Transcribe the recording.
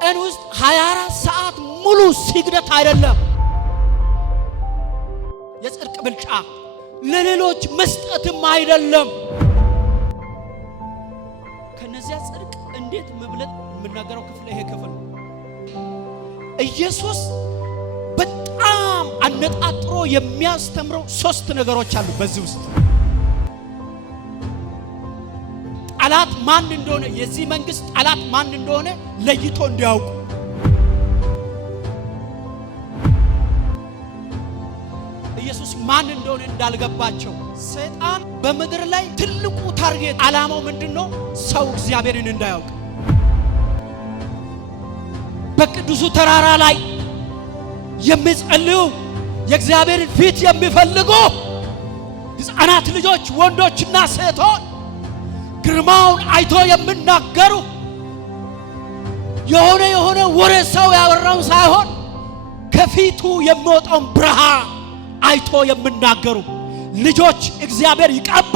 ቀን ውስጥ 24 ሰዓት ሙሉ ሲግደት አይደለም የጽድቅ ብልጫ ለሌሎች መስጠትም አይደለም። ከነዚያ ጽድቅ እንዴት መብለጥ የምናገረው ክፍል ይሄ ክፍል ኢየሱስ በጣም አነጣጥሮ የሚያስተምረው 3 ነገሮች አሉ በዚህ ውስጥ። ጠላት ማን እንደሆነ የዚህ መንግስት ጠላት ማን እንደሆነ ለይቶ እንዲያውቁ ኢየሱስ ማን እንደሆነ እንዳልገባቸው ሰይጣን በመድር ላይ ትልቁ ታርጌት ዓላማው ምንድነው? ሰው እግዚአብሔርን እንዳያውቅ በቅዱሱ ተራራ ላይ የሚጸልዩ የእግዚአብሔርን ፊት የሚፈልጉ ሕፃናት ልጆች ወንዶችና ሴቶች ግርማውን አይቶ የሚናገሩ የሆነ ወሬ ሰው ያወራው ሳይሆን ከፊቱ የሚወጣው ብርሃን አይቶ የሚናገሩ ልጆች እግዚአብሔር ይቀባ